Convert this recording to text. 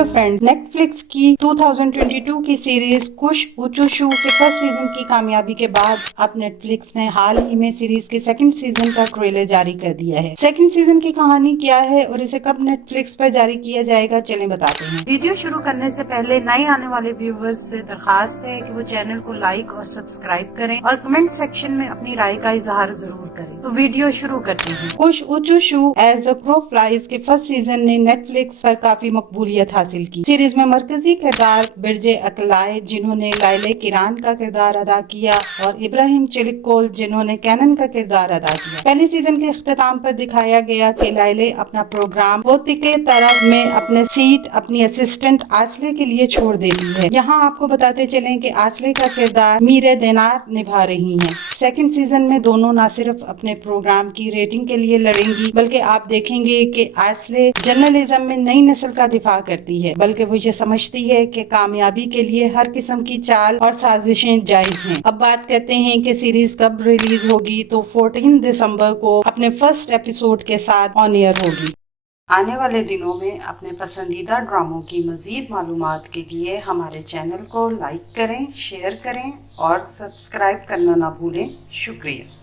Hello friends, Netflix की 2022 की series कुश उचुशु के फर्स्ट सीजन की कामयाबी के बाद अब नेटफ्लिक्स ने हाल ही में सीरीज के सेकंड सीजन का ट्रेलर जारी कर दिया है। सेकंड सीजन की कहानी क्या है और इसे कब नेटफ्लिक्स पर जारी किया जाएगा, चलें बताते हैं। वीडियो शुरू करने से पहले नए आने वाले व्यूवर्स से दरखास्त है कि वो चैनल को लाइक और सब्सक्राइब करें और कमेंट सेक्शन में अपनी राय का इजहार जरूर करें। तो वीडियो शुरू करते हैं। कुश उचुशु एज द क्रो फ्लाइज के फर्स्ट सीजन ने नेटफ्लिक्स पर काफी मकबूलियत हासिल की। सीरीज में मरकजी किरदार बिरजे अकलाए जिन्होंने लाइले किरान का किरदार अदा किया और इब्राहिम चिलिकोल जिन्होंने कैनन का किरदार अदा किया। पहले सीजन के इख्तिताम पर दिखाया गया कि लाइले अपना प्रोग्राम बोतिके तरफ में अपने सीट अपनी असिस्टेंट आसले के लिए छोड़ देती है। यहाँ आपको बताते चलें कि आसले का किरदार मीरे देनार निभा रही हैं। सेकंड सीजन में दोनों न सिर्फ अपने प्रोग्राम की रेटिंग के लिए लड़ेंगी बल्कि आप देखेंगे कि आसले जर्नलिज्म में नई नस्ल का दिफा करती है, बल्कि वो ये समझती है कि कामयाबी के लिए हर किस्म की चाल और साजिशें जायज हैं। अब बात करते हैं कि सीरीज कब रिलीज होगी, तो 14 दिसंबर को अपने फर्स्ट एपिसोड के साथ ऑन एयर होगी। आने वाले दिनों में अपने पसंदीदा ड्रामों की मजीद मालूमात के लिए हमारे चैनल को लाइक करें, शेयर करें और सब्सक्राइब करना ना भूलें। शुक्रिया।